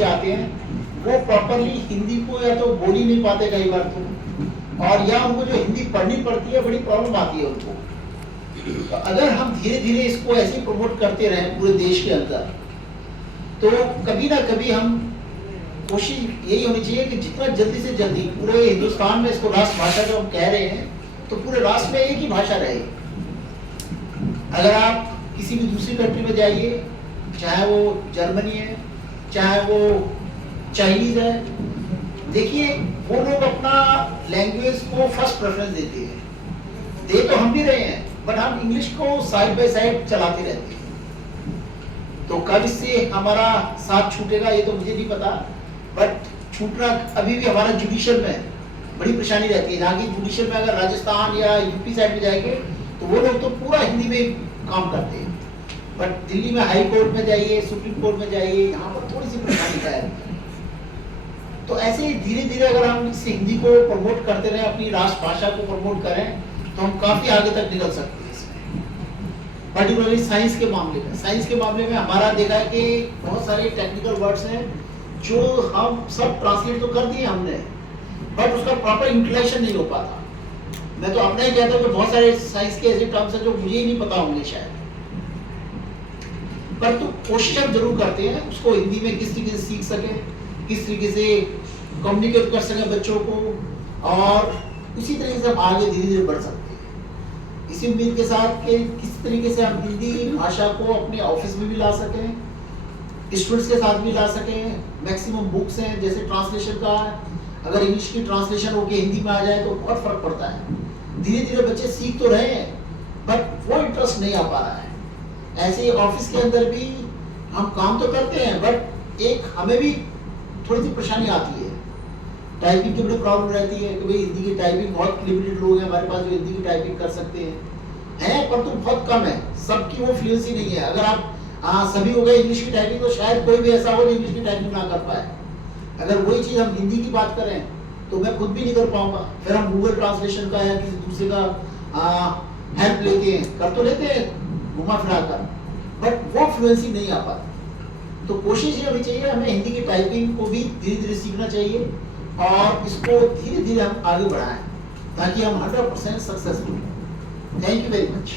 बच्चे आते हैं वो प्रॉपरली हिंदी को या तो बोल ही नहीं पाते कई बार तो, और या उनको जो हिंदी पढ़नी पड़ती है बड़ी प्रॉब्लम आती है उनको। तो अगर हम धीरे धीरे इसको ऐसे प्रमोट करते रहें पूरे देश के अंदर, तो कभी ना कभी हम कोशिश यही होनी चाहिए कि जितना जल्दी से जल्दी पूरे हिंदुस्तान में इसको राष्ट्रभाषा जो हम कह रहे हैं तो पूरे राष्ट्र में एक ही भाषा रहे। अगर आप किसी भी दूसरी कंट्री में जाइए, चाहे वो जर्मनी है, चाहे वो चाइनीज है, देखिए वो लोग अपना लैंग्वेज को फर्स्ट प्रेफरेंस देते हैं। दे तो हम भी रहे हैं, बट हम इंग्लिश को साइड बाय साइड चलाते रहते हैं। तो कब इससे हमारा साथ छूटेगा ये तो मुझे नहीं पता, बट छूटना अभी भी हमारा जुडिशियल में बड़ी परेशानी रहती है। जहाँ की जुडिशियल में अगर राजस्थान या यूपी साइड में जाएंगे तो वो लोग तो पूरा हिंदी में काम करते हैं, बट दिल्ली में हाई कोर्ट में जाइए, सुप्रीम कोर्ट में जाइए, यहाँ पर थोड़ी सी परेशानी है। तो ऐसे ही धीरे धीरे अगर हम इस हिंदी को प्रमोट करते रहें, अपनी राष्ट्रभाषा को प्रमोट करें, तो हम काफी आगे तक निकल सकते हैं इसमें। पर्टिकुलरली साइंस के मामले में, हमारा देखा है कि बहुत सारे टेक्निकल वर्ड्स हैं जो हम सब ट्रांसलेट तो कर दिए हमने, बट उसका प्रॉपर यूटिलाइजेशन नहीं हो पाता। मैं तो अपना ही कहता हूँ कि बहुत सारे साइंस के ऐसे टर्म्स हैं जो मुझे ही नहीं पता होंगे शायद, पर तो कोशिश हम जरूर करते हैं उसको हिंदी में किस तरीके से सीख सके, किस तरीके से कम्युनिकेट कर सके बच्चों को, और उसी तरीके से हम आगे धीरे धीरे बढ़ सकते हैं। इसी उम्मीद के साथ कि किस तरीके से हम हिंदी भाषा को अपने ऑफिस में भी ला सकें, स्टूडेंट्स के साथ भी ला सकें। मैक्सिमम बुक्स हैं जैसे ट्रांसलेशन का, अगर इंग्लिश की ट्रांसलेशन होकर हिंदी में आ जाए तो बहुत फर्क पड़ता है। धीरे धीरे बच्चे सीख तो रहे हैं, बट वो इंटरेस्ट नहीं आ पा रहा है। ऐसे ही ऑफिस के अंदर भी हम काम तो करते हैं, बट एक हमें भी थोड़ी सी परेशानी आती है। टाइपिंग की बड़ी प्रॉब्लम रहती है कि भाई हिंदी की टाइपिंग, बहुत लिमिटेड लोग हैं हमारे पास जो हिंदी की टाइपिंग कर सकते हैं, पर तो बहुत कम है, सबकी वो फ्लुएंसी नहीं है। अगर आप सभी हो गए इंग्लिश की टाइपिंग, तो शायद कोई भी ऐसा हो जो इंग्लिश की टाइपिंग ना कर पाए। अगर वही चीज़ हम हिंदी की बात करें तो मैं खुद भी नहीं कर पाऊंगा, फिर हम गूगल ट्रांसलेशन का या किसी दूसरे का हेल्प लेते हैं, कर तो लेते हैं घुमा फिरा कर, बट वो फ्लुएंसी नहीं आ पाती। तो कोशिश ये होनी चाहिए हमें हिंदी की टाइपिंग को भी धीरे धीरे सीखना चाहिए, और इसको धीरे धीरे हम आगे बढ़ाएं ताकि हम 100% सक्सेसफुल हों। Thank you very much.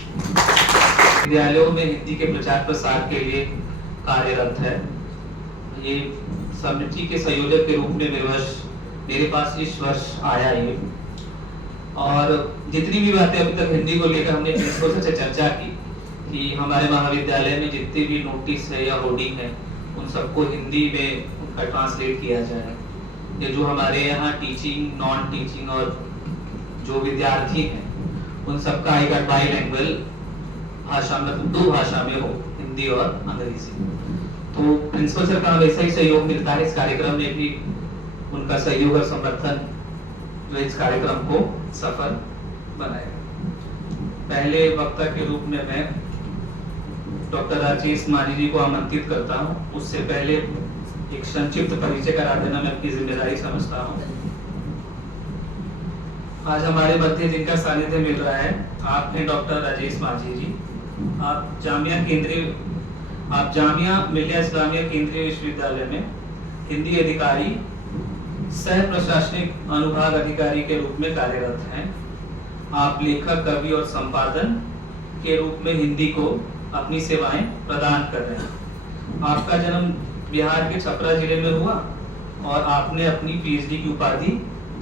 विद्यालयों में हिंदी के प्रचार प्रसार के लिए कार्यरत है। ये समिति के संयोजक के रूप में मेरे पास इस वर्ष आया ये, और जितनी भी बातें अभी तक हिंदी को लेकर हमने प्रिंसिपल से चर्चा की कि हमारे महाविद्यालय में जितने भी नोटिस है या होर्डिंग है उन सबको हिंदी में उनका ट्रांसलेट किया जाए। ये जो हमारे यहाँ टीचिंग, नॉन टीचिंग और जो विद्यार्थी हैं उन सबका आएगा बाइलैंग्वेज भाषा, मतलब दो भाषा में हो, हिंदी और अंग्रेजी। तो प्रिंसिपल सर का वैसा ही सहयोग मिलता है इस कार्यक्रम में भी, उनका सहयोग और समर्थन जो इस कार्यक्रम को सफल बनाएगा। पहले वक्ता के रूप में मैं डॉक्टर राजेश माझी जी को आमंत्रित करता हूं। उससे पहले एक संक्षिप्त परिचय करा देना मैं अपनी जिम्मेदारी समझता हूं। आज हमारे मध्य जिनका सानिध्य मिल रहा है, आप हैं डॉक्टर राजेश माझी जी। आप जामिया मिलिया इस्लामिया केंद्रीय विश्वविद्यालय में हिंदी अधिकारी, सह प्रशासनिक अनुभाग अधिकारी के रूप में कार्यरत हैं। आप लेखक, कवि और संपादन के रूप में हिंदी को अपनी सेवाएं प्रदान कर रहे हैं। आपका जन्म बिहार के छपरा जिले में हुआ और आपने अपनी पीएचडी की उपाधि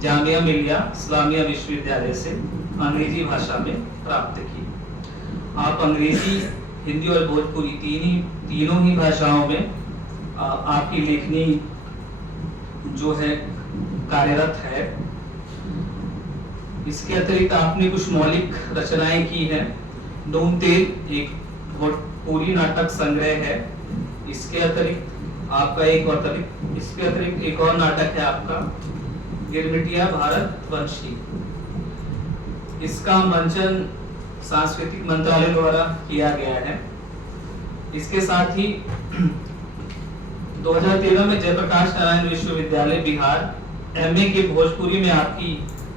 जामिया मिलिया इस्लामिया विश्वविद्यालय से अंग्रेजी भाषा में प्राप्त की। आप अंग्रेजी, हिंदी और भोजपुरी तीनों ही भाषाओं में आपकी लेखनी जो है कार्यरत है। इसके अतिरिक्त आपने कुछ मौलिक रचनाएं की हैं। नून तेल एक भोजपुरी नाटक संग्रह है। इसके अतिरिक्त एक और नाटक है आपका गिरमिटिया भारतवंशी। इसका मंचन सांस्कृतिक मंत्रालय द्वारा किया गया है। इसके साथ ही 2013 में जयप्रकाश नारायण विश्वविद्यालय बिहार एमए के भोजपुरी में आपकी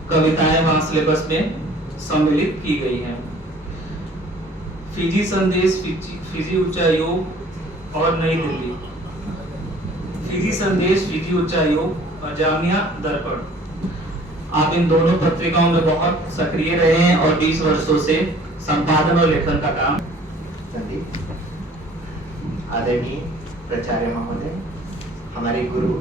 कविताएं वहां सिलेबस में सम्मिलित की गई हैं। फिजी संदेश, फिजी उच्चायोग और नई दिल्ली, विधि संदेश, विधि उच्चायोग और जामिया दर्पण। आप इन दोनों पत्रिकाओं में बहुत सक्रिय रहे हैं और 20 वर्षों से संपादन और लेखन का काम। संदीप, आदरणीय प्राचार्य महोदय, हमारे गुरु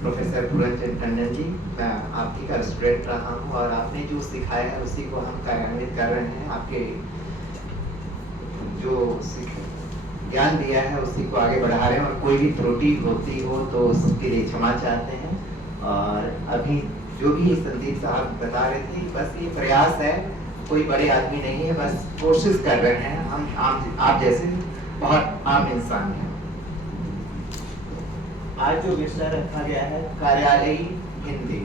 प्रोफेसर पूरनचंद टंडन जी, मैं आपकी का स्टूडेंट रहा हूँ और आपने जो सिखाया है उसी को हम कार्यान्वित कर रहे हैं। आपके जो ज्ञान दिया है उसी को आगे बढ़ा रहे हैं और कोई भी त्रुटि होती हो तो उसके लिए क्षमा चाहते हैं। और अभी जो भी संदीप साहब बता रहे थे, बस ये प्रयास है, कोई बड़े आदमी नहीं है, बस कोशिश कर रहे हैं। हम आप जैसे बहुत आम इंसान हैं। आज जो विषय रखा गया है कार्यालयी हिंदी,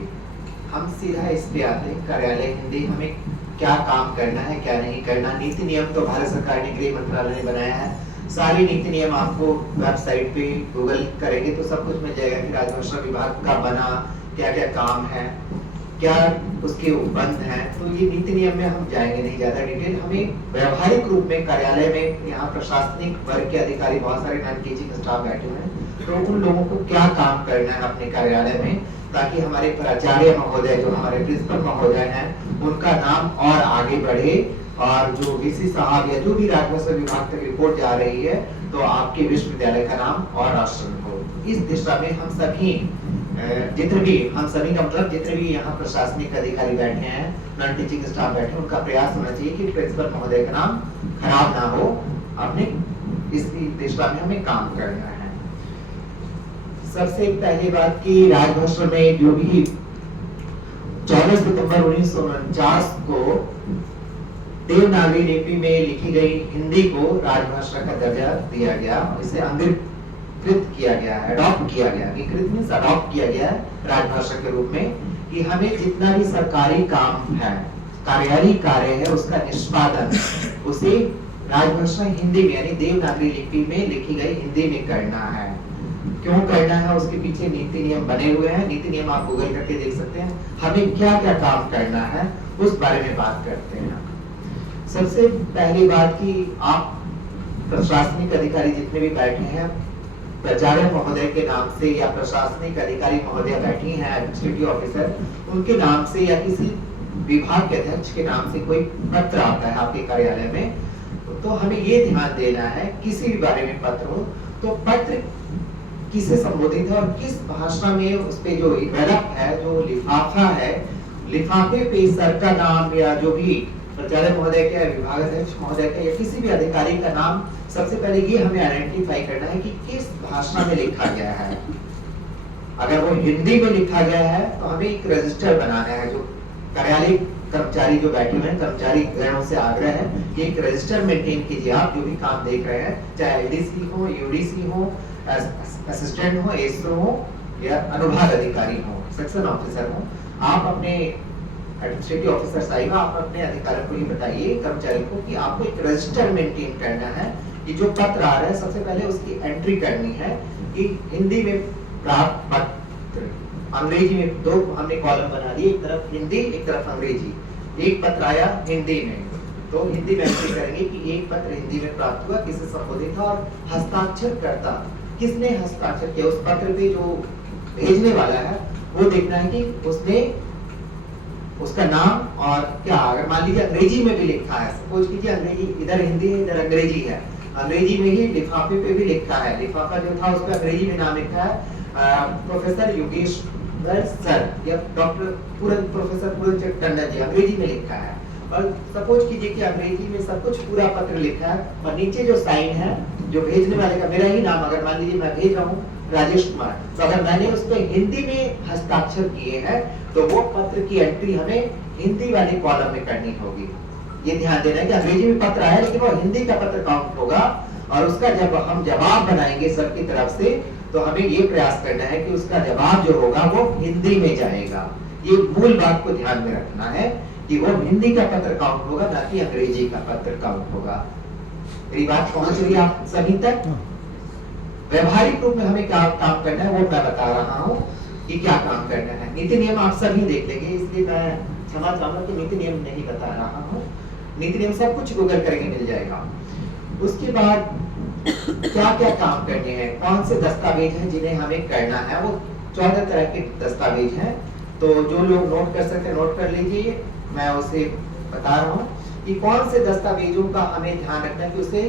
हम सीधा इस पे आते हैं। कार्यालय हिंदी हमें क्या काम करना है, क्या नहीं करना। नीति नियम तो भारत सरकार ने, गृह मंत्रालय ने बनाया है। सारी नीति नियम आपको वेबसाइट पे गूगल करेंगे तो सब कुछ मिल जाएगा कि राजभाषा विभाग का बना, क्या क्या काम है, क्या उसके उपबंध हैं। तो ये नीति नियम में हम जाएंगे नहीं ज्यादा डिटेल। हमें व्यवहारिक रूप में कार्यालय में, यहाँ प्रशासनिक वर्ग के अधिकारी बहुत सारे नॉन टीचिंग स्टाफ बैठे हुए हैं, तो उन लोगों को क्या काम करना है अपने कार्यालय में, ताकि हमारे प्राचार्य महोदय, जो हमारे प्रिंसिपल महोदय हैं, उनका नाम और आगे बढ़े। और जो वीसी साहब या जो भी राजभाषा विभाग तक रिपोर्ट जा रही है तो आपके विश्वविद्यालय का नाम और रोशन हो। इस दिशा में हम सभी का मतलब जितने भी यहाँ प्रशासनिक अधिकारी बैठे हैं, नॉन टीचिंग स्टाफ बैठे हैं, उनका प्रयास होना चाहिए कि प्रिंसिपल महोदय का नाम खराब ना हो। अपने इस दिशा में हमें काम करना है। सबसे पहली बात की राजभाषा में जो भी 14 सितंबर 1949 को देवनागरी लिपि में लिखी गई हिंदी को राजभाषा का दर्जा दिया गया, इसे अंगीकृत किया गया है, अडॉप्ट किया गया, अंगीकृत मींस अडॉप्ट किया गया राजभाषा के रूप में, कि हमें जितना भी सरकारी काम है, कार्यालयी कार्य है, उसका निष्पादन उसे राजभाषा हिंदी में यानी देवनागरी लिपि में लिखी गई हिंदी में करना है। क्यों करना है, उसके पीछे नीति नियम बने हुए हैं। नीति नियम आप गूगल करके देख सकते हैं। हमें क्या क्या काम करना है उस बारे में बात करते हैं। सबसे पहली बात की आप प्रशासनिक अधिकारी जितने भी बैठे हैं, प्राचार्य महोदय के नाम से या प्रशासनिक अधिकारी महोदय बैठी हैं, एडमिनिस्ट्रेटिव ऑफिसर, उनके नाम से या किसी विभाग के अध्यक्ष के नाम से कोई पत्र आता है आपके कार्यालय में, तो हमें ये ध्यान देना है किसी भी बारे में पत्र हो तो पत्र किसे संबोधित है और किस भाषा में उस पे जो इवेलप है, जो लिफाफा है, लिफाफे पे सर का नाम या जो भी प्राचार्य महोदय के, विभागाध्यक्ष महोदय का या किसी भी अधिकारी का नाम, सबसे पहले ये हमें आइडेंटिफाई करना है कि किस भाषा में लिखा गया है। अगर वो हिंदी में लिखा गया है तो हमें एक रजिस्टर बनाना है। जो कार्यालय कर्मचारी जो बैठे हुए हैं, कर्मचारी गणों से आग्रह है कि एक रजिस्टर मेंटेन कीजिए। आप जो भी काम देख रहे हैं, चाहे एडीसी हो, यूडीसी हो, असिस्टेंट हो, एसओ हो या अनुभाग अधिकारी हो, सेक्शन ऑफिसर हो, आप अपने एडमिनिस्ट्रेटिव ऑफिसर साहिब, आप अपने अधिकारियों को ये बताइए, कर्मचारी को, कि आपको एक रजिस्टर मेंटेन करना है कि जो पत्र आ रहा है सबसे पहले उसकी एंट्री करनी है कि हिंदी में प्राप्त पत्र, अंग्रेजी में दो हमने कॉलम बना दिए, एक तरफ हिंदी एक तरफ अंग्रेजी। एक पत्र आया हिंदी में तो हिंदी में एंट्री करेंगे कि एक पत्र हिंदी में प्राप्त हुआ, किसे संबोधित था और हस्ताक्षर करता किसने हस्ताक्षर किया। उस पत्र पे जो भेजने वाला है वो देखना है कि उसने उसका नाम और क्या, अगर मान लीजिए अंग्रेजी में भी लिखा है, सपोज कीजिए अंग्रेजी, इधर हिंदी है इधर अंग्रेजी है, अंग्रेजी में ही लिफाफे पे भी लिखा है, लिफाफा जो था उस पे अंग्रेजी में नाम लिखा है प्रोफेसर योगेश्वर सर या प्रोफेसर पूरनचंद टंडन जी, अंग्रेजी में लिखा है। और सपोज कीजिए कि अंग्रेजी में सब कुछ पूरा पत्र लिखा है और नीचे जो साइन है जो भेजने वाले का, मेरा ही नाम, अगर मान लीजिए मैं भेज रहा हूँ राजेश कुमार, तो अगर मैंने उस पर हिंदी में हस्ताक्षर किए हैं तो वो पत्र की एंट्री हमें हिंदी वाली कॉलम में करनी होगी। ये ध्यान देना है कि अंग्रेजी में पत्र आया लेकिन वो हिंदी का पत्र काउंट होगा और उसका जब हम जवाब बनाएंगे सर की तरफ से तो हमें ये प्रयास करना है कि उसका जवाब जो होगा वो हिंदी में जाएगा। ये मूल बात को ध्यान में रखना है कि वो हिंदी का पत्र काउंट होगा, ना कि अंग्रेजी का पत्र काउंट होगा। मेरी बात पहुंच रही है आप सभी तक? व्यवहारिक रूप में हमें क्या काम करना है वो मैं बता रहा हूँ कि क्या काम करना है। नीति नियम आप सभी देख लेंगे, इसलिए मैं क्षमा चाहूंगा कि नीति नियम नहीं बता रहा हूँ। नीति नियम सब कुछ गूगल करेंगे मिल जाएगा। उसके बाद क्या क्या काम करने हैं, कौन से दस्तावेज हैं जिन्हें हमें करना है। वो 14 तरह के दस्तावेज हैं। तो जो लोग नोट कर सकते हैं नोट कर लीजिए। मैं उसे बता रहा हूँ कि कौन से दस्तावेजों का हमें ध्यान रखना है कि उसे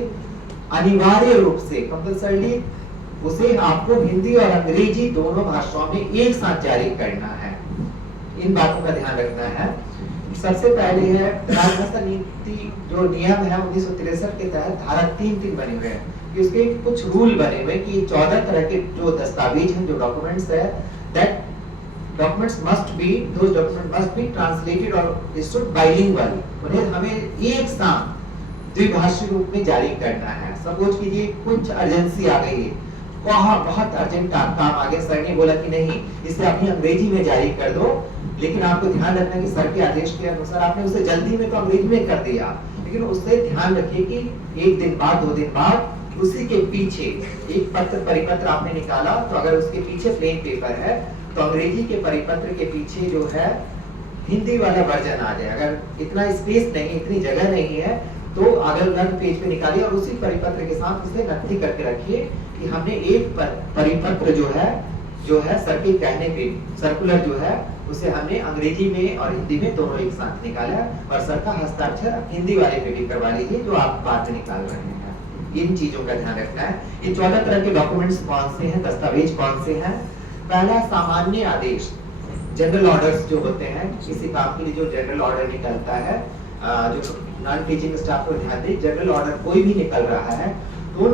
अनिवार्य रूप से कंपल्सरी उसे आपको हिंदी और अंग्रेजी दोनों भाषाओं में एक साथ जारी करना है। इन बातों का ध्यान रखना है। सबसे पहले है राजभाषा नीति जो नियम है 1963 के तहत धारा 3(3) बने हुए हैं कि उसके कुछ रूल बने हुए कि 14 तरह के जो दस्तावेज हैं, जो डॉक्यूमेंट्स है, that documents must be translated और इशूड बाइलिंगुअल। उन्हें हमें एक साथ द्विभाषी रूप में जारी करना है। सपोज कीजिए कुछ अर्जेंसी आ गई है, बहुत अर्जेंट काम आ गया, सर ने बोला कि नहीं इसे अभी अंग्रेजी में जारी कर दो, लेकिन आपको ध्यान रखना कि सर के आदेश के अनुसार आपने उसे जल्दी में तो अंग्रेजी में कर दिया, लेकिन उससे ध्यान रखिए कि 1 दिन बाद 2 दिन बाद उसी के पीछे एक परिपत्र आपने निकाला, तो अगर उसके पीछे प्लेन पेपर है तो अंग्रेजी के परिपत्र के पीछे जो है हिंदी वाला वर्जन आ जाए। अगर इतना स्पेस नहीं, इतनी जगह नहीं है तो अलग पेज पे निकालिए और उसी परिपत्र के साथ उसे नकली करके रखिए कि हमने एक परिपत्र जो है सर के कहने पे सर्कुलर जो है उसे हमने अंग्रेजी में और हिंदी में दोनों एक साथ निकाला और सर का हस्ताक्षर हिंदी वाले पे भी करवा लीजिए जो आप बाद में निकाल रहे हैं। इन चीजों का ध्यान रखना है। ये 14 तरह के डॉक्यूमेंट्स कौन से हैं, दस्तावेज कौन से हैं। पहला सामान्य आदेश, जनरल ऑर्डर्स जो होते हैं, किसी काम के लिए जो जनरल ऑर्डर निकलता है, जो नॉन टीचिंग स्टाफ को ध्यान दें, जनरल ऑर्डर कोई भी निकल रहा है तो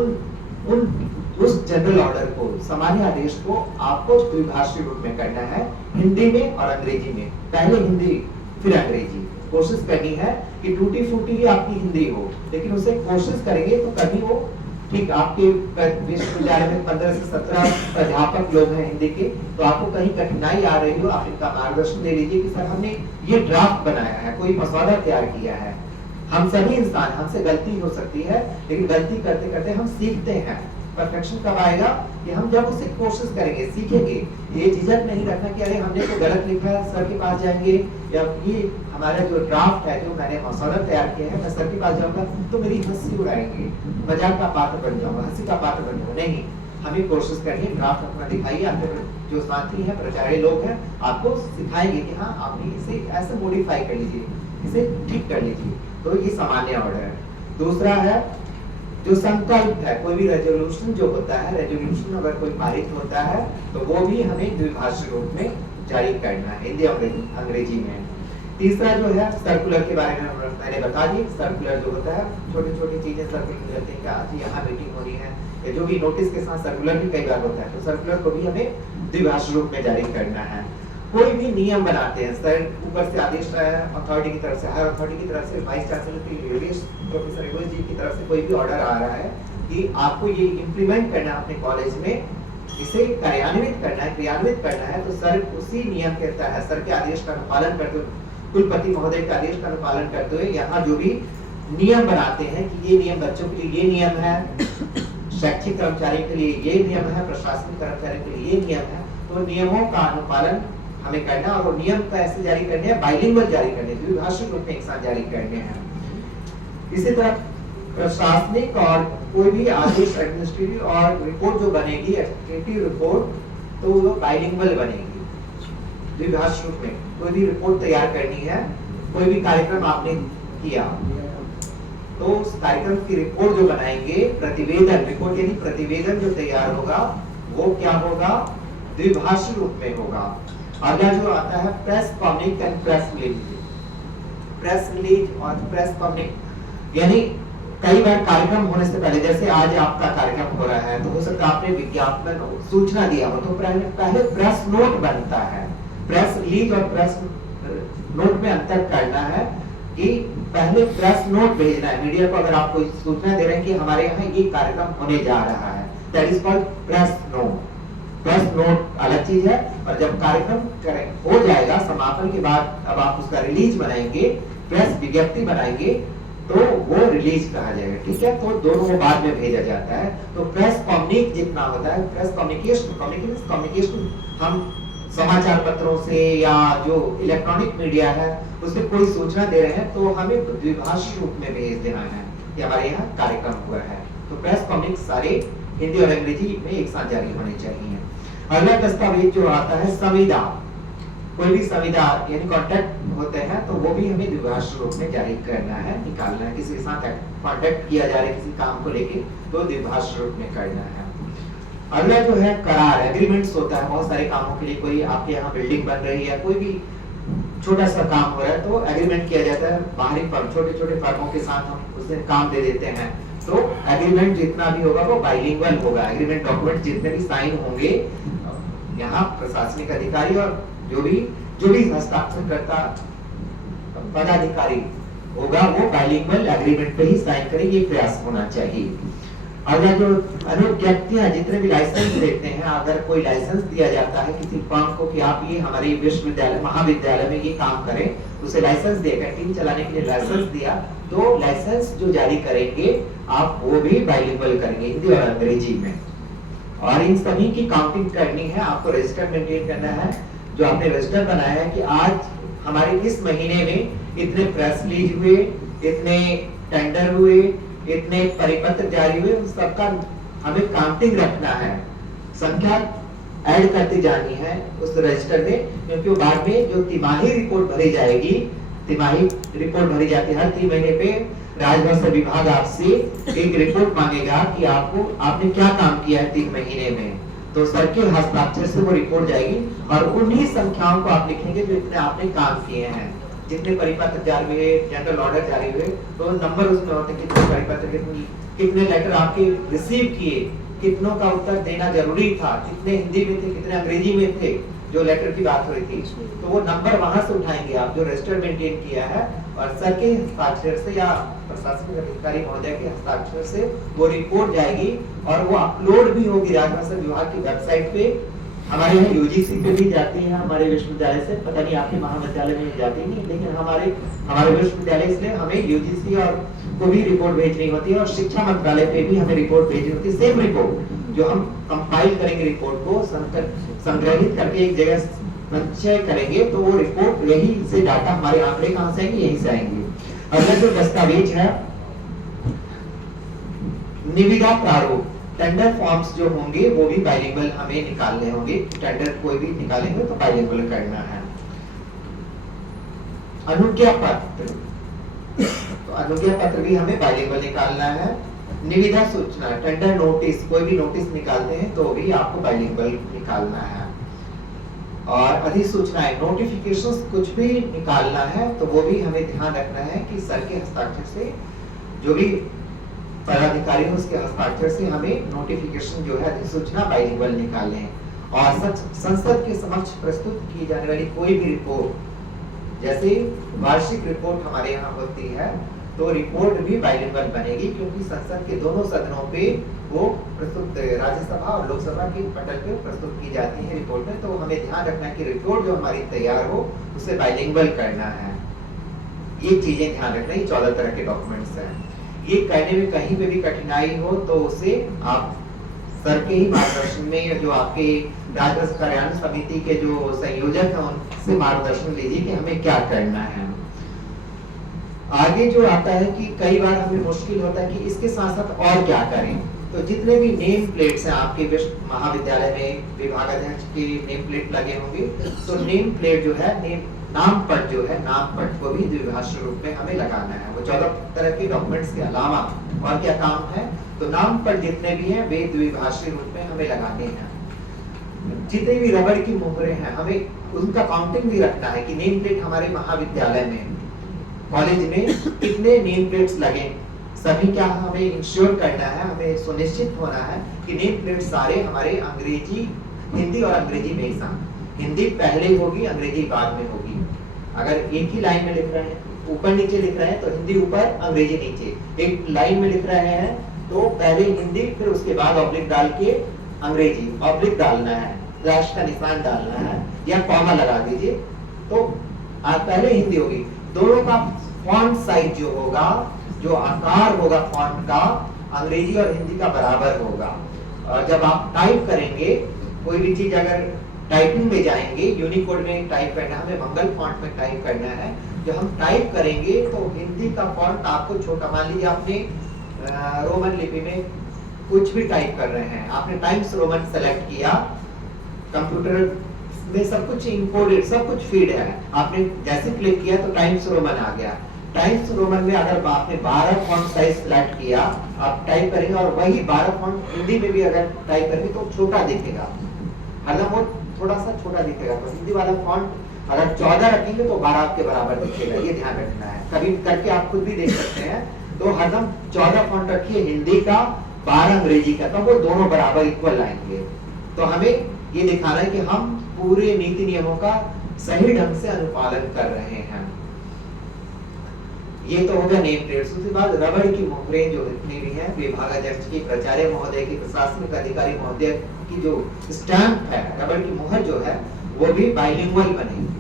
उस जनरल ऑर्डर को, सामान्य आदेश को आपको द्विभाषी रूप में करना है, हिंदी में और अंग्रेजी में। पहले हिंदी फिर अंग्रेजी। कोशिश करनी है कि टूटी फूटी ही आपकी हिंदी हो, लेकिन उसे कोशिश करेंगे तो कभी वो ठीक। आपके विश्वविद्यालय में 15 से 17 अध्यापक लोग हैं हिंदी के, तो आपको कहीं कठिनाई आ रही हो, आप इनका मार्गदर्शन ले लीजिए कि सर हमने ये ड्राफ्ट बनाया है, कोई मसौदा तैयार किया है। हम सभी इंसान, हमसे गलती हो सकती है, लेकिन गलती करते करते हम सीखते हैं। परफेक्शन कब आएगा कि हम जब उसे कोशिश करेंगे, सीखेंगे। ये झिझक नहीं रखना कि अरे हमने तो गलत लिखा है, सर के पास जाएंगे, या ये हमारा जो ड्राफ्ट है, जो मैंने मसौदा तैयार किया है, मैं सर के पास जाऊंगा तो मेरी हंसी उड़ाएंगे, मजाक का पात्र बन जाऊंगा, हंसी का पात्र बन जाऊंगा। नहीं, हमें कोशिश करिए, ड्राफ्ट अपना दिखाइए। आपके जो साथी हैं, प्राचार्य लोग हैं, आपको सिखाएंगे कि हाँ आपने इसे ऐसे मॉडिफाई कर लीजिए, इसे ठीक कर लीजिए। तो ये सामान्य ऑर्डर है। दूसरा है जो संकल्प है, कोई भी रेजोल्यूशन जो होता है, रेजोल्यूशन अगर कोई पारित होता है तो वो भी हमें द्विभाषी रूप में जारी करना है, हिंदी और अंग्रेजी में। तीसरा जो है सर्कुलर के बारे में मैंने बता दी। सर्कुलर जो होता है, छोटी छोटी चीजें सर्कुलर करते हैं कि आज यहाँ मीटिंग होनी है, या जो भी नोटिस के साथ सर्कुलर भी कई बार होता है, तो सर्कुलर को भी हमें द्विभाषी रूप में जारी करना है। कोई भी नियम बनाते हैं, सर ऊपर से आदेश आया अथॉरिटी की तरफ से, हर अथॉरिटी की तरफ से, वाइस चांसलर प्रोफेसर एवोस जी की तरफ से कोई भी ऑर्डर आ रहा है कि आपको ये इंप्लीमेंट करना है अपने कॉलेज में, इसे कार्यान्वित करना है, क्रियान्वित करना है, तो सर उसी नियम के तहत, सर के आदेश का अनुपालन करते हुए, कुलपति महोदय के आदेश का अनुपालन करते हुए यहाँ जो भी नियम बनाते हैं कि ये नियम बच्चों के लिए ये नियम है, शैक्षिक कर्मचारी के लिए ये नियम है, प्रशासनिक कर्मचारी के लिए ये नियम है, तो नियमों का अनुपालन हमें करना, और वो नियम कैसे जारी करने हैं, बाइलिंगुअल जारी करने, द्विभाषी रूप में एक साथ जारी करने हैं। इसी तरह प्रशासनिक और कोई भी आदेश, एडमिनिस्ट्रेटिव और रिपोर्ट जो बनेगी, एडमिनिस्ट्रेटिव रिपोर्ट, तो वो बाइलिंगुअल बनेगी, द्विभाषी रूप में। कोई भी रिपोर्ट तैयार करनी है, कोई भी कार्यक्रम आपने किया, तो उस कार्यक्रम की रिपोर्ट जो बनाएंगे, प्रतिवेदन, रिपोर्ट यानी प्रतिवेदन जो तैयार होगा, वो क्या होगा, द्विभाषी रूप में होगा। अगला जो आता है press communique and press release. Press release और प्रेस कम्युनिक यानी कई बार कार्यक्रम होने से पहले, जैसे आज आपका कार्यक्रम हो रहा है, तो हो सकता है आपने विज्ञापन सूचना दिया हो, तो पहले प्रेस नोट बनता है। प्रेस रिलीज और प्रेस नोट में अंतर करना है कि पहले प्रेस नोट भेजना है मीडिया को, अगर आपको सूचना दे रहे हैं कि हमारे यहाँ ये कार्यक्रम होने जा रहा है, that is called press note. Press note अलग चीज है, और जब कार्यक्रम हो जाएगा समापन के बाद, अब आप उसका रिलीज बनाएंगे, प्रेस विज्ञप्ति बनाएंगे, तो वो रिलीज कहा जाएगा, ठीक है। तो दोनों को बाद में भेजा जाता है। तो प्रेस कम्युनिक जितना होता है, प्रेस कम्युनिकेशन हम समाचार पत्रों से या जो इलेक्ट्रॉनिक मीडिया है उसमें कोई सूचना दे रहे हैं, तो हमें द्विभाषी रूप में भेज देना है कि हमारे यहाँ कार्यक्रम हुआ है, तो प्रेस कॉमिक्स सारे हिंदी और अंग्रेजी में एक साथ जारी होने चाहिए। अगला दस्तावेज जो आता है संविदा, कोई भी संविदा यानी कॉन्ट्रैक्ट होते हैं तो वो भी हमें द्विभाषी रूप में जारी करना है, निकालना है। किसी के साथ कॉन्ट्रैक्ट किया जा रहा है किसी काम को लेके तो द्विभाषी रूप में करना है। अगला जो है करार, एग्रीमेंट्स होता है बहुत सारे कामों के लिए। कोई आपके यहाँ बिल्डिंग बन रही है, कोई भी छोटा सा काम हो रहा है तो एग्रीमेंट किया जाता है बाहरी फर्म, छोटे छोटे फर्मों के साथ हम उससे काम दे देते हैं। तो एग्रीमेंट जितना भी होगा वो बाइलिंगुअल होगा। एग्रीमेंट डॉक्यूमेंट जितने भी साइन होंगे यहाँ प्रशासनिक अधिकारी और जो भी हस्ताक्षर करता पदाधिकारी होगा वो बाइलिंगुअल एग्रीमेंट पे ही साइन करे, ये प्रयास होना चाहिए। अगर जो अनुज्ञप्तियां जितने भी लाइसेंस देते हैं, अगर कोई लाइसेंस दिया जाता है किसी फर्म को कि आप ये हमारे विश्वविद्यालय महाविद्यालय में ये काम करें, उसे लाइसेंस दिया, कैंटीन चलाने के लिए लाइसेंस दिया, तो लाइसेंस जो जारी करेंगे आप वो भी बाइलिंगुअल करेंगे हिंदी और अंग्रेजी में। और इन सभी की काउंटिंग करनी है, आपको रजिस्टर मेंटेन करना है। जो आपने रजिस्टर बनाया है कि आज हमारे इस महीने में इतने प्रेस रिलीज हुए, इतने टेंडर हुए, इतने परिपत्र जारी हुए, उन सबका हमें काउंटिंग रखना है, संख्या ऐड करती जानी है उस रजिस्टर में। क्योंकि बाद में जो तिमाही रिपोर्ट भरी जाएगी, तिमाही रिपोर्ट भरी जाती है हर 3 महीने पे, राजभाषा विभाग आपसे एक रिपोर्ट मांगेगा कि आपने क्या काम किया है 3 महीने में। तो सर के हस्ताक्षर से वो रिपोर्ट जाएगी और उन्हीं संख्याओं को आप लिखेंगे जो इतने आपने काम किए हैं। जितने परिपत्र जारी हुए, जनरल ऑर्डर जारी हुए, तो नंबर उसमें होते हैं कितने परिपत्र, कितने लेटर आपके रिसीव किए, कितनों का उत्तर देना जरूरी था, कितने हिंदी में थे, कितने अंग्रेजी में थे, जो लेटर की बात हो रही थी। तो वो नंबर वहां से उठाएंगे आप जो रजिस्टर मेंटेन किया है, और सर के हस्ताक्षर से या प्रशासनिक अधिकारी महोदय के हस्ताक्षर से वो रिपोर्ट जाएगी और वो अपलोड भी होगी राजभाषा विभाग की वेबसाइट पे। हमारे यहाँ यूजीसी पे भी जाती है, हमारे विश्वविद्यालय से, पता नहीं आपके महाविद्यालय में जाती नहीं, लेकिन हमारे विश्वविद्यालय इसलिए हमें यूजीसी और को भी रिपोर्ट भेजनी होती है और शिक्षा मंत्रालय पे भी हमें रिपोर्ट भेजनी होती है। सेम रिपोर्ट जो हम कंपाइल करेंगे, रिपोर्ट को संग्रहित करके एक जगह संचय करेंगे, तो वो रिपोर्ट यही से डाटा हमारे आंकड़े कहां से आएंगे, यहीं से आएंगे। अगला जो दस्तावेज है निविदा प्रारूप, टेंडर फॉर्म्स जो होंगे वो भी बाइलिंगुअल हमें निकालने होंगे। टेंडर कोई भी निकालेंगे तो बाइलिंगुअल करना है। अनुज्ञा पत्र, तो अनुज्ञा पत्र भी हमें बाइलिंगुअल निकालना है। निविदा सूचना, टेंडर नोटिस, कोई भी नोटिस निकालते हैं तो भी आपको बाइलिंगुअल निकालना है। और अधिसूचनाएं, नोटिफिकेशंस कुछ भी निकालना है तो वो भी हमें ध्यान रखना है कि सर के हस्ताक्षर से, जो भी पदाधिकारी हो उसके हस्ताक्षर से हमें नोटिफिकेशन जो है अधिसूचना बाइलिंगुअल निकालें। और संसद के समक्ष प्रस्तुत की जाने वाली कोई भी रिपोर्ट, जैसे वार्षिक रिपोर्ट हमारे यहाँ होती है, तो रिपोर्ट भी बाइलिंगुअल बनेगी, क्योंकि संसद के दोनों सदनों पे वो प्रस्तुत, राज्यसभा और लोकसभा के पटल पे प्रस्तुत की जाती है रिपोर्ट में। तो हमें ध्यान रखना है कि रिपोर्ट जो हमारी तैयार हो उसे बाइलिंगुअल करना है। ये चीजें ध्यान रखना, ये 14 तरह के डॉक्यूमेंट्स हैं। ये करने में कहीं पे भी कठिनाई हो तो उसे आप सर के ही मार्गदर्शन में, जो आपके राजस्व कार्यान्वयन समिति के जो संयोजक हैं उनसे मार्गदर्शन लीजिए कि हमें क्या करना है। आगे जो आता है कि कई बार हमें मुश्किल होता है कि इसके साथ साथ और क्या करें। तो जितने भी नेम प्लेट्स हैं आपके महाविद्यालय में, विभागाध्यक्ष के नेम प्लेट लगे होंगे, तो नेम प्लेट जो है, नाम पट जो है, नाम पट को भी द्विभाषी रूप में हमें लगाना है। वो 14 तरह के डॉक्यूमेंट्स के अलावा और क्या काम है, तो नाम पट जितने भी हैं वे द्विभाषी रूप में हमें लगाने हैं। जितने भी रबड़ की मुहरें हैं हमें उनका काउंटिंग भी रखना है कि नेम प्लेट हमारे महाविद्यालय में, कॉलेज में कितने नेम प्लेट्स लगे, सभी क्या हमें इंश्योर करना है, हमें सुनिश्चित होना है कि नेम प्लेट सारे हमारे अंग्रेजी, हिंदी और अंग्रेजी में ही साथ, हिंदी पहले होगी, अंग्रेजी बाद में होगी। अगर एक ही लाइन में लिख रहे हैं, ऊपर नीचे लिख रहे हैं तो हिंदी ऊपर अंग्रेजी नीचे, एक लाइन में लिख रहे हैं तो पहले हिंदी फिर उसके बाद ऑब्लिक डाल के अंग्रेजी, ऑब्लिक डालना है, स्लैश का निशान डालना है या कॉमा लगा दीजिए, तो पहले हिंदी होगी। दोनों का फॉन्ट साइज जो होगा, जो आकार होगा फॉन्ट का, अंग्रेजी और हिंदी का बराबर होगा। और जब आप टाइप करेंगे कोई भी चीज, अगर टाइपिंग में जाएंगे, यूनिकोड में टाइप करना है, हमें मंगल फॉन्ट में टाइप करना है। जब हम टाइप करेंगे तो हिंदी का फॉन्ट आपको छोटा, मान लीजिए आपने रोमन लिपि में कुछ भी टाइप कर रहे हैं, आपने टाइम्स रोमन सेलेक्ट किया, कंप्यूटर में सब कुछ इंपोर्टेड, सब कुछ फीड है, आपने जैसे क्लिक किया तो टाइम्स रोमन आ गया। टाइम्स रोमन में अगर आपने 12 फॉन्ट साइज सेलेक्ट किया, आप टाइप करेंगे और वही 12 फॉन्ट हिंदी में भी अगर टाइप करेंगे तो छोटा दिखेगा, हरदम वो थोड़ा सा छोटा दिखेगा। तो हिंदी वाला फॉन्ट अगर 14 रखेंगे तो 12 के बराबर दिखेगा, ये ध्यान रखना है। कभी करके आप खुद भी देख सकते हैं। तो हरदम 14 फॉन्ट रखिए हिंदी का, 12 अंग्रेजी का, तो वो दोनों बराबर इक्वल आएंगे। तो हमें ये दिखाना है कि हम पूरे नीति नियमों का सही ढंग से अनुपालन कर रहे हैं। ये तो हो गया नेम प्लेट्स। उसके बाद रबड़ की मोहरें जो जितनी भी हैं, विभागाध्यक्ष की, प्राचार्य महोदय की, प्रशासनिक अधिकारी महोदय की जो स्टैंप है, रबड़ की मोहर जो है, वो भी बाइलिंगुअल बनेगी।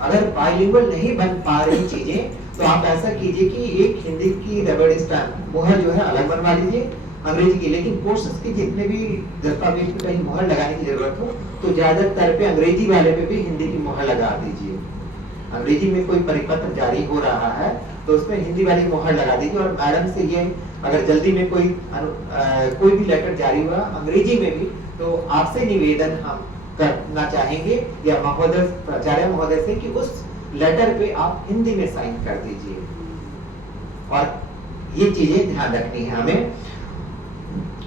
अगर बाइलिंगुअल नहीं बन पा रही चीजें तो आप ऐसा कीजिए कि एक हिंदी की रबड़ स्टैंप मोहर जो है अलग बनवा लीजिए अंग्रेजी की, लेकिन कोर्सेज की जितने भी दस्तावेज पे कहीं मोहर लगाने की जरूरत हो तो ज्यादातर पे अंग्रेजी वाले पे भी हिंदी की मोहर लगा दीजिए। अंग्रेजी में कोई परिपत्र जारी हो रहा है तो उसमें हिंदी वाली मोहर लगा दीजिए। और मैडम से ये अगर जल्दी में कोई भी लेटर जारी हुआ अंग्रेजी में भी, तो आपसे निवेदन हम करना चाहेंगे या महोदय, प्राचार्य महोदय से, कि उस लेटर पे आप हिंदी में साइन कर दीजिए। और ये चीजें ध्यान रखनी है हमें।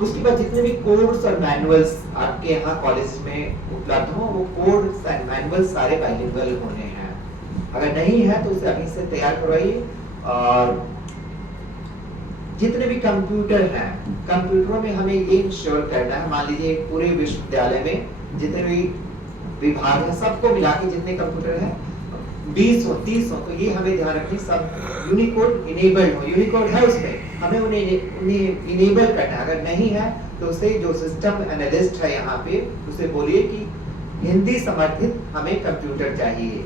उसके बाद जितने भी कोड्स और मैनुअल्स आपके यहाँ कॉलेज में उपलब्ध हो, वो कोड्स एंड मैनुअल्स सारे बाइलिंगुअल होने हैं। अगर नहीं है तो उसे अभी से तैयार करवाइए। और जितने भी कंप्यूटर हैं, कंप्यूटरों में हमें ये इंश्योर करना है, मान लीजिए पूरे विश्वविद्यालय में जितने भी विभाग हैं सबको मिला के जितने कंप्यूटर हैं 20 हो 30 हो, तो ये हमें ध्यान रखनी सब यूनिकोड इनेबल्ड हो। यूनिकोड है उसमें, हमें उन्हें इनेबल करना है। अगर नहीं है तो उसे जो सिस्टम एनालिस्ट है यहाँ पे उसे बोलिए कि हिंदी समर्थित हमें कंप्यूटर चाहिए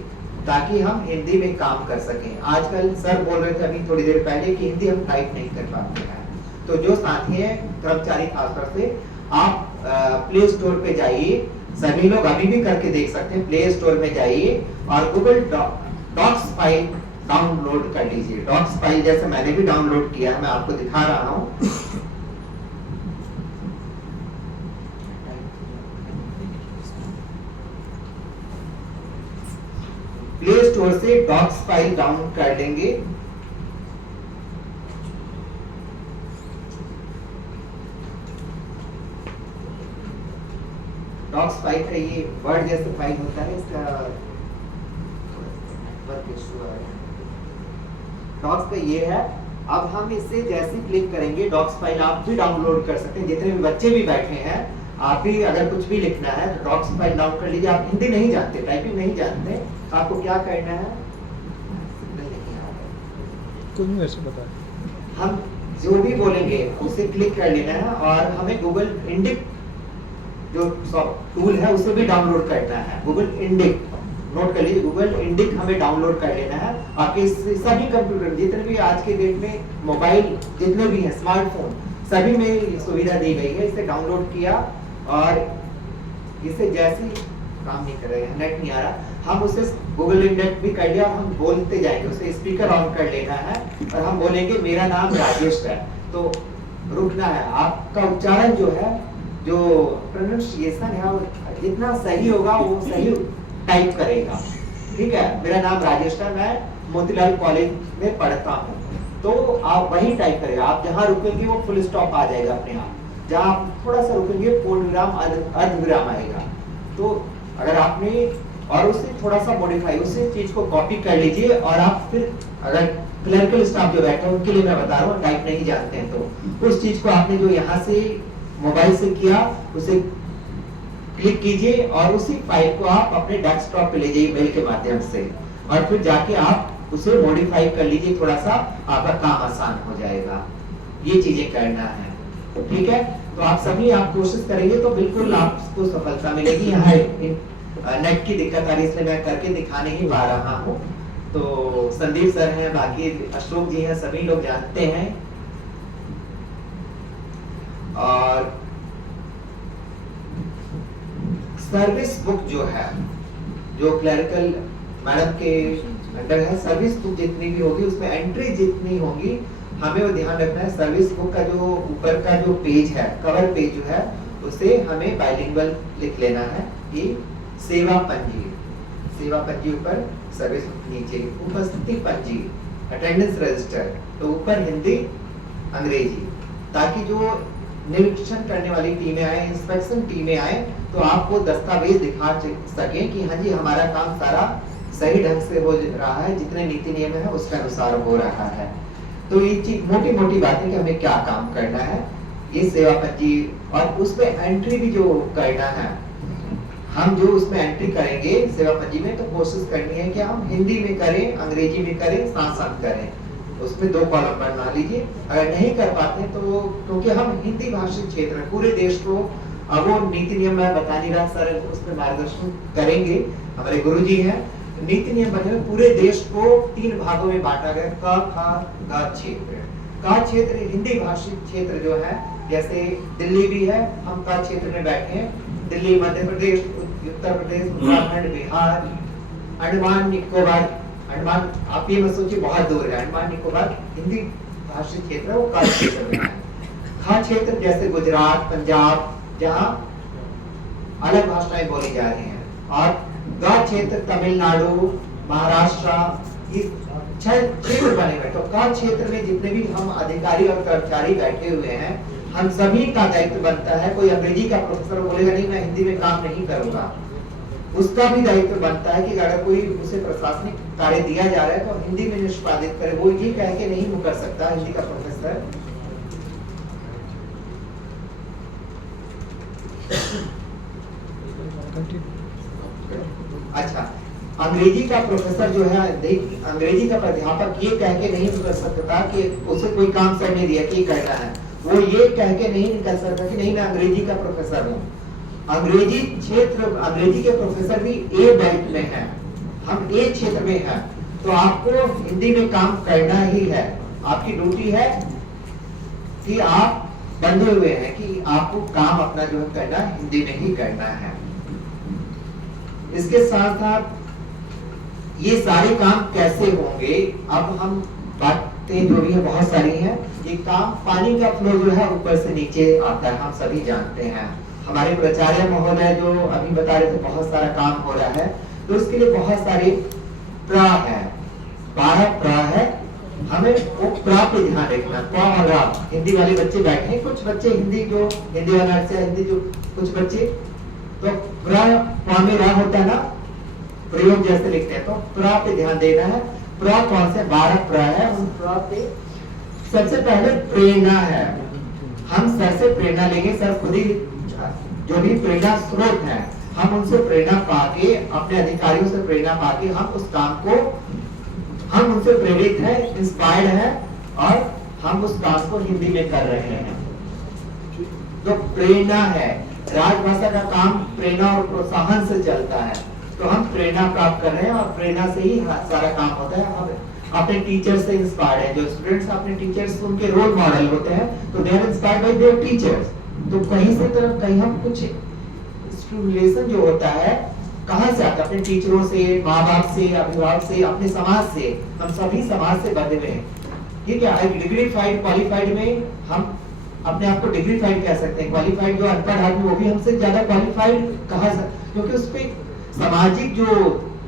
ताकि हम हिंदी में काम कर सकें। आजकल सर बोल रहे थे अभी थोड़ी देर पहले कि हिंदी हम टाइप नहीं कर पाते हैं। तो जो साथी हैं, कर्मचारी खासतौर से, आप प्ले स्टोर पे जाइए, सभी लोग अभी भी करके देख सकते हैं, प्ले स्टोर में जाइए और गूगल डॉक्स फाइल डाउनलोड कर लीजिए। डॉक्स फाइल जैसे मैंने भी डाउनलोड किया है, मैं आपको दिखा रहा हूँ। प्ले स्टोर से डॉक्स फाइल डाउनलोड कर लेंगे। डॉक्स फाइल का ये वर्ड जैसे फाइल होता है, इसका डॉक्स का ये है। अब हम इससे जैसे क्लिक करेंगे, डॉक्स फाइल आप भी डाउनलोड कर सकते हैं। जितने भी बच्चे भी बैठे हैं, आप भी अगर कुछ भी लिखना है तो डॉक्स फाइल डाउनलोड कर लीजिए। आप हिंदी नहीं जानते, टाइपिंग नहीं जानते, आपको क्या करना है, कुछ नहीं ऐसे बता, हम जो भी बोलेंगे उसे क्लिक कर लेना है और हमें गूगल इंडिक जो टूल है उसे भी डाउनलोड करना है। गूगल इंडिक नोट कर लीजिए, गूगल इंडिक हमें डाउनलोड कर लेना है। आपके सभी कंप्यूटर जितने भी आज के डेट में मोबाइल जितने भी हैं, स्मार्टफोन सभी में सुविधा दी गई है। इसे डाउनलोड किया और इसे जैसे काम नहीं कर रहे हैं, नेट नहीं आ रहा, हम उसे गूगल इंडेक्स भी कर लिया और हम बोलते जाएंगे। उसे स्पीकर ऑन कर लेना है और हम बोलेंगे मेरा नाम राजेश है, तो रुकना है। आपका उच्चारण जो है, जो प्रोनाउंसिएशन है, वो जितना सही होगा वो सही टाइप करेगा। ठीक है, मेरा नाम राजेश है, मैं मोतीलाल कॉलेज में पढ़ता हूँ, तो आप वही टाइप करेगा। आप जहाँ रुकेंगे वो फुल स्टॉप आ जाएगा अपने आप, जहाँ आप थोड़ा सा रुकेंगे पूर्ण विराम अर्ध विराम आएगा। तो अगर आपने और उससे थोड़ा सा मॉडिफाई, उसी चीज को कॉपी कर लीजिए। और आप फिर अगर क्लर्कल स्टाफ जो बैठे हैं उनके लिए मैं बता रहा हूँ, टाइप नहीं जानते हैं, तो उस चीज को आपने जो यहाँ से मोबाइल से किया उसे क्लिक कीजिए और उसी फाइल को आप अपने डेस्कटॉप पे ले जाइए मेल के माध्यम से, और फिर जाके आप उसे मॉडिफाई कर लीजिए, थोड़ा सा आपका काम आसान हो जाएगा। ये चीजें करना है, ठीक है। तो आप सभी आप कोशिश करेंगे तो बिल्कुल आपको सफलता मिलेगी। यहाँ नेट की दिक्कत आ रही है इसलिए मैं करके दिखा नहीं पा रहा हूँ। तो संदीप सर हैं, बाकी अशोक जी हैं, सभी लोग जानते हैं। और सर्विस बुक जो है, जो क्लरिकल मैडम के अंडर है, सर्विस बुक जितनी भी होगी उसमें एंट्री जितनी होगी हमें वो ध्यान रखना है सर्विस बुक का जो ऊपर का जो पेज है, कवर पेज जो है, उसे हमें बाइलिंगुअल लिख लेना है कि सेवा पंजी, सेवा पंजी ऊपर, सर्विस नीचे, उपस्थिति पंजी, अटेंडेंस रजिस्टर, तो ऊपर हिंदी अंग्रेजी, ताकि जो निरीक्षण करने वाली टीमें आए, इंस्पेक्शन टीमें आए, तो आपको दस्तावेज दिखा सके कि हाँ जी हमारा काम सारा सही ढंग से हो रहा है, जितने नीति नियम है उसके अनुसार हो रहा है। तो ये चीज मोटी मोटी बातें कि हमें क्या काम करना है, ये सेवा पंजी, और उसमें एंट्री भी जो करना है, हम जो उसमें एंट्री करेंगे सेवा पंजी में, तो कोशिश करनी है कि हम हिंदी में करें, अंग्रेजी में करें, साथ साथ करें, उसमें 2 कॉलम बना लीजिए। अगर नहीं कर पाते तो, क्योंकि हम हिंदी भाषी क्षेत्र पूरे देश को, अब वो नीति नियम मैं बता नहीं रहा सर, उसमें मार्गदर्शन करेंगे, हमारे गुरुजी हैं। नीति नियम बने हुए पूरे देश को 3 भागों में बांटा गया, क ख ग क्षेत्र। क क्षेत्र हिंदी भाषी क्षेत्र जो है, जैसे दिल्ली भी है, हम क क्षेत्र में बैठे हैं, दिल्ली, मध्य प्रदेश, उत्तर प्रदेश, उत्तराखंड, बिहार, अंडमान निकोबार, अंडमान आप ये मत सोचिए बहुत दूर है, अंडमान निकोबार हिंदी भाषी क्षेत्र है, वो क क्षेत्र में है। ख क्षेत्र जैसे गुजरात, पंजाब, जहाँ अलग भाषाएं बोली जा रही हैं, और ग क्षेत्र तमिलनाडु, महाराष्ट्र, इस 6 क्षेत्र बने हुए। तो क क्षेत्र में जितने भी हम अधिकारी और कर्मचारी बैठे हुए हैं, हम सभी का दायित्व बनता है, कोई अंग्रेजी का प्रोफेसर बोलेगा नहीं मैं हिंदी में काम नहीं करूंगा, उसका भी दायित्व बनता है कि अगर कोई उसे प्रशासनिक कार्य दिया जा रहा है तो हिंदी में निष्पादित करे। वो ये कह के नहीं कर सकता हिंदी का प्रोफेसर अच्छा, अंग्रेजी का प्रोफेसर जो है, अंग्रेजी का प्राध्यापक ये कह के नहीं कर सकता कि उसे कोई काम करने दिया कि करना है, वो ये कह के नहीं कर सकता कि नहीं मैं अंग्रेजी का प्रोफेसर हूँ। अंग्रेजी क्षेत्र, अंग्रेजी के प्रोफेसर भी ए बेल्ट में है, हम ए क्षेत्र में हैं, तो आपको हिंदी में काम करना ही है। आपकी ड्यूटी है कि आप बंधे हुए हैं कि आपको काम अपना जो है करना हिंदी में ही करना है। इसके साथ साथ ये सारे काम कैसे होंगे, अब हम बातें जो भी है बहुत सारी हैं। ये काम, पानी का फ्लो जो है ऊपर से नीचे आता है, हम सभी जानते हैं। हमारे प्राचार्य महोदय जो अभी बता रहे थे बहुत सारा काम हो रहा है, तो उसके लिए बहुत सारे प्र है, 12 प्र है, हमें वो प्र पे ध्यान रखना। प और रा, हिंदी वाले बच्चे बैठे हैं, कुछ बच्चे हिंदी जो हिंदी वाला से हिंदी जो कुछ बच्चे तो प्र में रा होता है ना, प्रयोग जैसे लिखते हैं, तो प्र पे ध्यान देना है। प्र कौन से 12 प्र है, उन प्र पे सबसे पहले प्रेरणा है। हम सर से प्रेरणा लेंगे, सर खुद ही जो भी प्रेरणा स्रोत है, हम उनसे प्रेरणा पाके, अपने अधिकारियों से प्रेरणा पाके हम उस काम को, हम उनसे प्रेरित है, इंस्पायर्ड है, और हम उस काम को हिंदी में कर रहे हैं। तो प्रेरणा है, राजभाषा का काम प्रेरणा और प्रोत्साहन से चलता है, तो हम प्रेरणा प्राप्त कर रहे हैं और प्रेरणा से ही सारा काम होता है। हम अपने टीचर से इंस्पायर्ड है, जो स्टूडेंट्स अपने टीचर्स उनके रोल मॉडल होते हैं, तो they are inspired by their teachers. तो कहीं से तो कहीं हम कुछ स्टिमुलेशन जो होता है कहां से आता है, अपने टीचरों से, माँ बाप से, अभिभावक से, अपने समाज से, हम सभी समाज से बंधे हुए हैं। ठीक है, डिग्रीफाइड क्वालिफाइड में हम अपने आप को डिग्रीफाइड कह सकते हैं, क्वालिफाइड जो अनपढ़ आदमी वो भी हमसे ज्यादा क्वालिफाइड कहा सकता, क्योंकि उस पे सामाजिक जो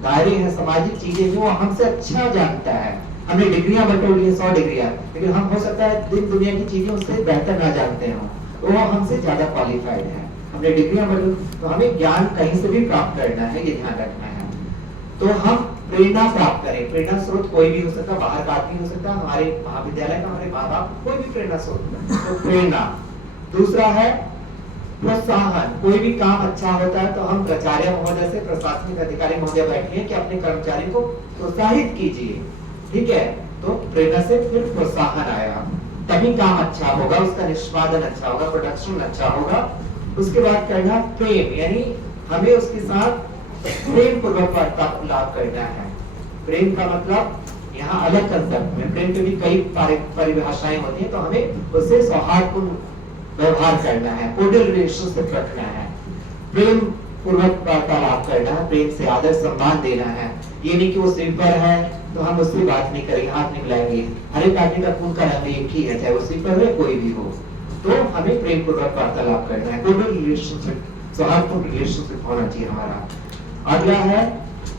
दायरे हैं, सामाजिक चीजें जो हमसे अच्छा जानता है। हमने डिग्रियां बटोरी है, 100 डिग्रियां, लेकिन हम हो सकता है दिन दुनिया की चीजें उससे बेहतर ना जानते हो, तो वो हमसे ज्यादा क्वालिफाइड है। हमने डिग्रियां बटोरी, तो हमें ज्ञान कहीं से भी प्राप्त करना है, ये ध्यान रखना है। तो हम प्रेरणा प्राप्त करें, प्रेरणा स्रोत कोई भी हो सकता है, बाहर का आदमी हो सकता है, हमारे महाविद्यालय का, हमारे माँ बाप, कोई भी प्रेरणा स्रोत। तो प्रेरणा। दूसरा है प्रोत्साहन। कोई भी काम अच्छा होता है तो हम प्राचार्य महोदय से, प्रशासनिक अधिकारी महोदय बैठे हैं कि अपने कर्मचारी को प्रोत्साहित कीजिए। ठीक है, तो प्रेरणा से फिर प्रोत्साहन आएगा, तभी काम अच्छा होगा, उसका निष्पादन अच्छा होगा, प्रोडक्शन अच्छा होगा। उसके बाद करना प्रेम, यानी हमें उसके साथ प्रेम पूर्वक वार्तालाप करना है। प्रेम का मतलब यहाँ अलग कंसेप्ट में, प्रेम के भी कई परिभाषाएं होती हैं, तो हमें उससे सौहार्दपूर्ण व्यवहार करना है, कोर्डियल रिलेशनशिप रखना है, प्रेम पूर्वक वार्तालाप करना है, प्रेम से आदर सम्मान देना है। ये नहीं कि वो स्वीपर है, तो हम उससे बात नहीं करेंगे, हाथ नहीं मिलाएंगे। हर एक आदमी का खून का रंग एक ही है, चाहे वो स्वीपर हो कोई भी हो। तो हमें प्रेम पूर्वक वार्तालाप करना है, गुड रिलेशनशिप, सौहार्दपूर्ण रिलेशनशिप होना चाहिए हमारा। अगला है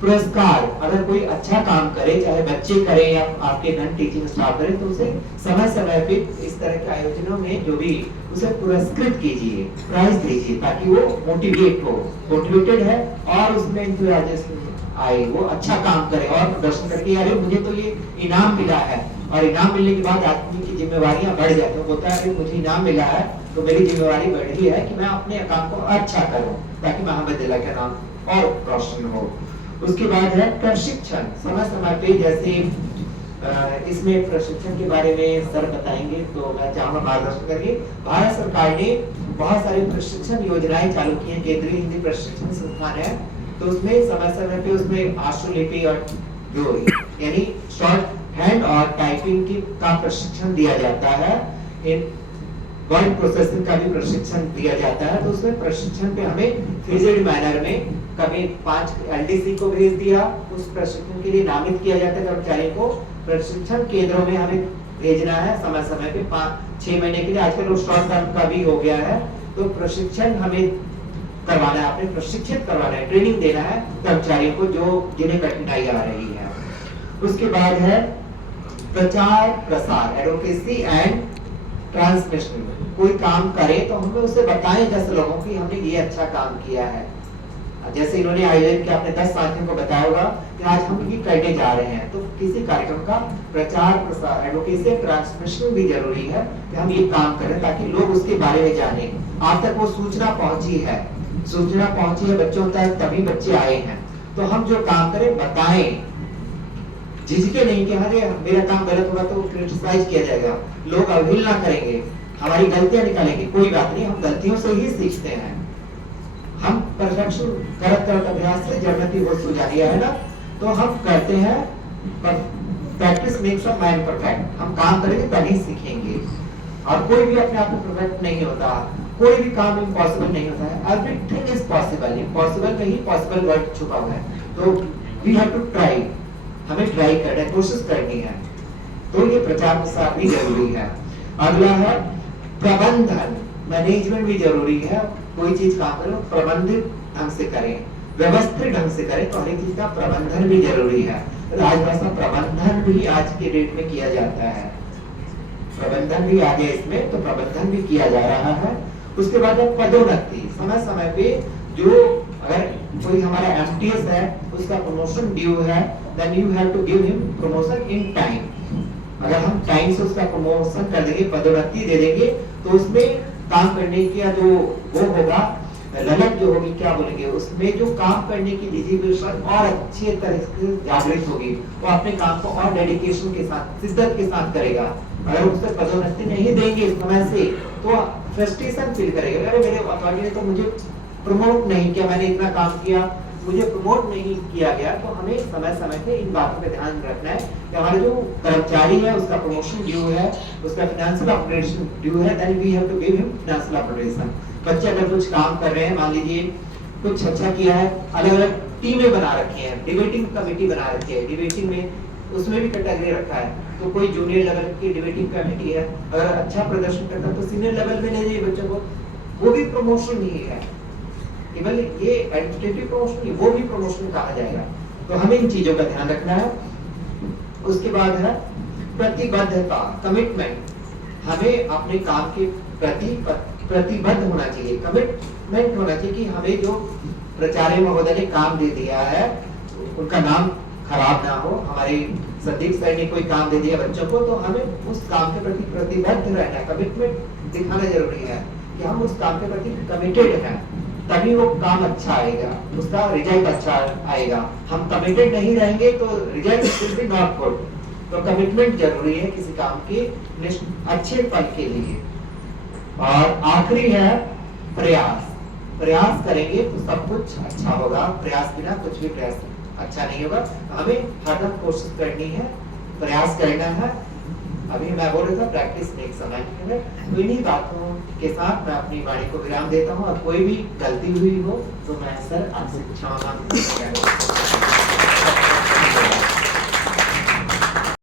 पुरस्कार। अगर कोई अच्छा काम करे, चाहे बच्चे करें या आपके नॉन टीचिंग स्टाफ करे, तो उसे समय समय पे इस तरह के आयोजनों में जो भी उसे पुरस्कृत कीजिए, प्राइज दीजिए, ताकि वो मोटिवेट हो, मोटिवेटेड है और उसमें एंथुसियाज्म आए, वो अच्छा काम करे और प्रदर्शन करके अरे मुझे तो ये इनाम मिला है, और इनाम मिलने के बाद आदमी की जिम्मेवारियां बढ़ जाती है, बोलता है मुझे इनाम मिला है तो मेरी जिम्मेवारी बढ़ रही है कि मैं अपने काम को अच्छा करूं ताकि महाविद्यालय का नाम और रोशन हो। उसके बाद है प्रशिक्षण। समय समय पे, जैसे इसमें प्रशिक्षण के बारे में सर बताएंगे तो मैं चाहूंगा मार्गदर्शन करिए। भारत सरकार ने बहुत सारी प्रशिक्षण योजनाएं चालू की हैं, केंद्रीय हिंदी प्रशिक्षण संस्थान है, तो उसमें समय समय पे उसमें आशुलिपि और जो यानी शॉर्ट हैंड और टाइपिंग की का प्रशिक्षण दिया जाता है, इन वर्ड प्रोसेसिंग का भी प्रशिक्षण दिया जाता है। तो उसमें प्रशिक्षण पे हमें फिक्स्ड मैनर में कभी 5 एलडीसी को भेज दिया, उस प्रशिक्षण के लिए नामित किया जाता है कर्मचारी को, प्रशिक्षण केंद्रों में हमें भेजना है समय समय पे 5-6 महीने के लिए, आजकल वो शॉर्ट टर्म का भी हो गया है। तो प्रशिक्षण हमें करवाना है, आपने प्रशिक्षित करवाना है, ट्रेनिंग देना है कर्मचारियों को जो जिन्हें कठिनाई आ रही है। उसके बाद है प्रचार प्रसार, एडवोकेसी एंड ट्रांसमिशन। कोई काम करे तो हमें उसे बताएं 10 लोगों की हमने ये अच्छा काम किया है। जैसे इन्होंने आयोजन किया, अपने 10 साथियों को बताया होगा कि आज हम ये करने जा रहे हैं, तो किसी कार्यक्रम का प्रचार प्रसार, एडवोकेसी ट्रांसमिशन भी जरूरी है कि हम ये काम करें ताकि लोग उसके बारे में जाने। आप तक वो सूचना पहुंची है, सूचना पहुंची है बच्चों तक, तभी बच्चे आए हैं। तो हम जो काम करें बताएं, झिझके नहीं कि अरे मेरा काम गलत होगा तो क्रिटिसाइज किया जाएगा, लोग अवहेलना करेंगे, हमारी गलतियां निकालेंगे। कोई बात नहीं, हम गलतियों से ही सीखते हैं। हम परफेक्शन करत करत अभ्यास से जन्नती हो सुजानी है ना, तो हम करते हैं, practice makes a man perfect. हम काम करेंगे तभी सीखेंगे, और कोई भी अपने आप में परफेक्ट नहीं होता, कोई भी काम इम्पॉसिबल नहीं होता है। एवरीथिंग इज पॉसिबल, इम्पॉसिबल में ही पॉसिबल वर्ड छुपा हुआ है। तो वी हैव टू ट्राई, हमें ट्राई करना है, कोशिश करनी है। तो ये प्रचार प्रसार भी जरूरी है। अगला है प्रबंधन, मैनेजमेंट भी जरूरी है। कोई चीज काम करें प्रबंधित ढंग से करें, व्यवस्थित ढंग से करें, तो हर एक चीज का प्रबंधन भी जरूरी है। राजभाषा प्रबंधन भी आज के डेट में किया जाता है, प्रबंधन भी आ गया इसमें, तो प्रबंधन भी किया जा रहा है। उसके बाद पदोन्नति, समय समय पे जो अगर कोई हमारा एमटीएस है उसका प्रमोशन ड्यू है, then you have to give him promotion in time. अगर हम टाइम से उसका प्रमोशन कर देंगे, पदोन्नति दे देंगे, तो उसमें काम करने का जो वो होगा, ललक जो होगी, क्या बोलेंगे, उसमें जो काम करने की डिजिटेशन और अच्छी तरह से जागृत होगी, वो अपने काम को और डेडिकेशन के साथ, शिद्दत के साथ करेगा। अगर उससे पदोन्नति नहीं देंगे इस समय से, तो फ्रस्ट्रेशन फील करेगा, अरे मेरे अथॉरिटी ने तो मुझे प्रमोट नहीं किया, मैंने इतना काम किया, मुझे प्रमोट नहीं किया गया। तो हमें समय समय पे इन बातों पे ध्यान रखना है कि हमारा जो कर्मचारी है उसका प्रमोशन ड्यू है, उसका फाइनेंशियल ऑपरेशन ड्यू है, then we have to give him financial operation. बच्चे अगर कुछ काम कर रहे हैं, मान लीजिए कुछ अच्छा किया है, अलग अलग टीमें बना रखी हैं, डिबेटिंग कमेटी बना रखी है, डिबेटिंग में उसमें भी कैटेगरी रखा है, तो कोई जूनियर लेवल की डिबेटिंग कमेटी है, अगर अच्छा प्रदर्शन करता है तो सीनियर लेवल में ले जाइए बच्चों को, वो भी प्रमोशन ही है, केवल ये एडमिनिस्ट्रेटिव प्रमोशन नहीं, वो भी प्रमोशन कहा जाएगा। तो हमें इन चीजों का ध्यान रखना है। उसके बाद है प्रतिबद्धता, कमिटमेंट। हमें अपने काम के प्रति प्रतिबद्ध होना चाहिए, कमिटमेंट होना चाहिए कि हमें जो प्राचार्य महोदय ने काम दे दिया है उनका नाम खराब ना हो। हमारे संदीप सर ने कोई काम दे दिया बच्चों को, तो हमें उस काम के प्रति प्रतिबद्ध रहना, कमिटमेंट दिखाना जरूरी है कि हम उस काम के प्रति कमिटेड हैं, तभी वो काम अच्छा आएगा, उसका रिजल्ट अच्छा आएगा। हम कमिटेड नहीं रहेंगे तो result will be not good. तो कमिटमेंट जरूरी है किसी काम के अच्छे फल के लिए। और आखिरी है प्रयास। प्रयास करेंगे तो सब कुछ अच्छा होगा, प्रयास बिना कुछ भी प्रयास अच्छा नहीं होगा। हमें हरदम कोशिश करनी है, प्रयास करना है। अभी मैं बोल रहा था प्रैक्टिस में एक समय है, तो इन्हीं बातों के साथ मैं अपनी वाणी को विराम देता हूँ। और कोई भी गलती हुई हो तो मैं सर आपसे क्षमा मांगता हूँ।